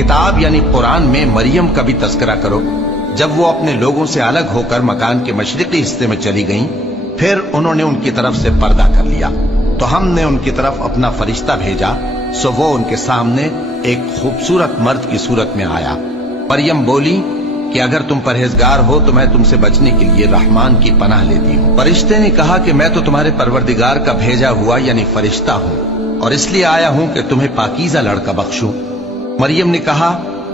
किताब यानी कुरान में मरियम का भी तस्करा करो। जब वो अपने लोगों से अलग होकर मकान के मशरिकी हिस्से में चली गईं, फिर उन्होंने उनकी तरफ से पर्दा कर लिया, तो हमने उनकी तरफ अपना फरिश्ता भेजा, सो वो उनके सामने एक खूबसूरत मर्द की सूरत में आया। मरियम बोली कि अगर तुम परहेजगार हो तो मैं तुमसे बचने के लिए रहमान की पनाह लेती हूँ। फरिश्ते ने कहा कि मैं तो तुम्हारे परवरदिगार का भेजा हुआ यानी फरिश्ता हूँ और इसलिए आया हूँ कि तुम्हें पाकीज़ा लड़का बख्शूं। मरियम ने कहा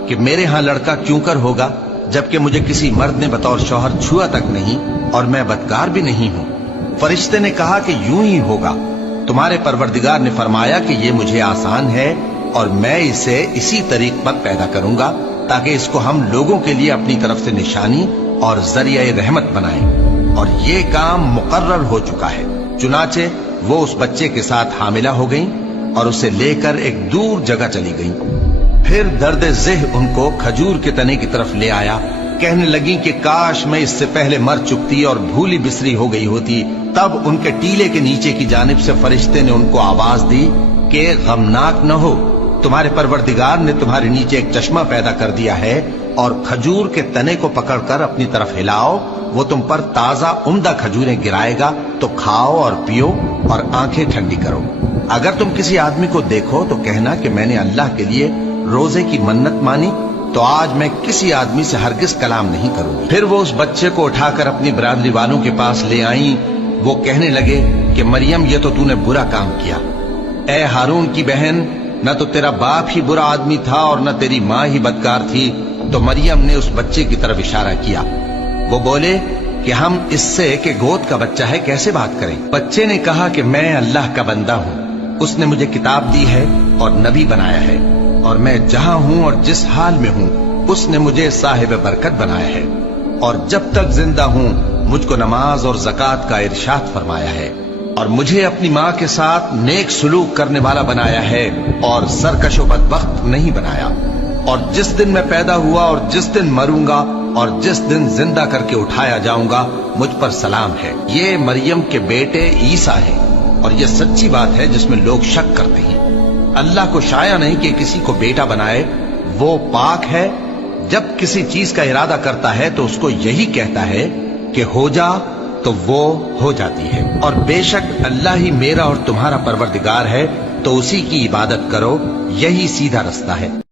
कि मेरे यहाँ लड़का क्यों कर होगा, जबकि मुझे किसी मर्द ने बतौर शौहर छुआ तक नहीं और मैं बदकार भी नहीं हूँ। फरिश्ते ने कहा कि यूं ही होगा, तुम्हारे परवरदिगार ने फरमाया कि ये मुझे आसान है और मैं इसे इसी तरीक पर पैदा करूंगा ताकि इसको हम लोगों के लिए अपनी तरफ से निशानी और जरिया रहमत बनाएं। और ये काम मुकर्रर हो चुका है। चुनाचे वो उस बच्चे के साथ हामिला हो गईं और उसे लेकर एक दूर जगह चली गईं। फिर दर्द ज़ेह उनको खजूर के तने की तरफ ले आया। कहने लगी कि काश मैं इससे पहले मर चुकती और भूली बिसरी हो गई होती। तब उनके टीले के नीचे की जानिब से फरिश्ते ने उनको आवाज दी कि गमनाक न हो, तुम्हारे परवरदिगार ने तुम्हारे नीचे एक चश्मा पैदा कर दिया है और खजूर के तने को पकड़कर अपनी तरफ हिलाओ, वो तुम पर ताजा उम्दा खजूरें गिराएगा, तो खाओ और पियो और आंखें ठंडी करो। अगर तुम किसी आदमी को देखो तो कहना कि मैंने अल्लाह के लिए रोजे की मन्नत मानी, तो आज मैं किसी आदमी से हरगिज कलाम नहीं करूंगी। फिर वो उस बच्चे को उठाकर अपनी बरादरी वालों के पास ले आई। वो कहने लगे कि मरियम, ये तो तूने बुरा काम किया। ए हारून की बहन, न तो तेरा बाप ही बुरा आदमी था और न तेरी माँ ही बदकार थी। तो मरियम ने उस बच्चे की तरफ इशारा किया। वो बोले कि हम इससे कि गोद का बच्चा है कैसे बात करें। बच्चे ने कहा कि मैं अल्लाह का बंदा हूँ, उसने मुझे किताब दी है और नबी बनाया है और मैं जहां हूं और जिस हाल में हूं उसने मुझे साहिब बरकत बनाया है और जब तक जिंदा हूं मुझको नमाज और ज़कात का इरशाद फरमाया है और मुझे अपनी माँ के साथ नेक सुलूक करने वाला बनाया है और सरकश व बदबख्त नहीं बनाया। और जिस दिन मैं पैदा हुआ और जिस दिन मरूंगा और जिस दिन जिंदा करके उठाया जाऊंगा, मुझ पर सलाम है। ये मरियम के बेटे ईसा है और ये सच्ची बात है जिसमें लोग शक करते हैं। अल्लाह को शाया नहीं कि किसी को बेटा बनाए, वो पाक है। जब किसी चीज का इरादा करता है तो उसको यही कहता है कि हो जा, तो वो हो जाती है। और बेशक अल्लाह ही मेरा और तुम्हारा परवरदिगार है, तो उसी की इबादत करो, यही सीधा रास्ता है।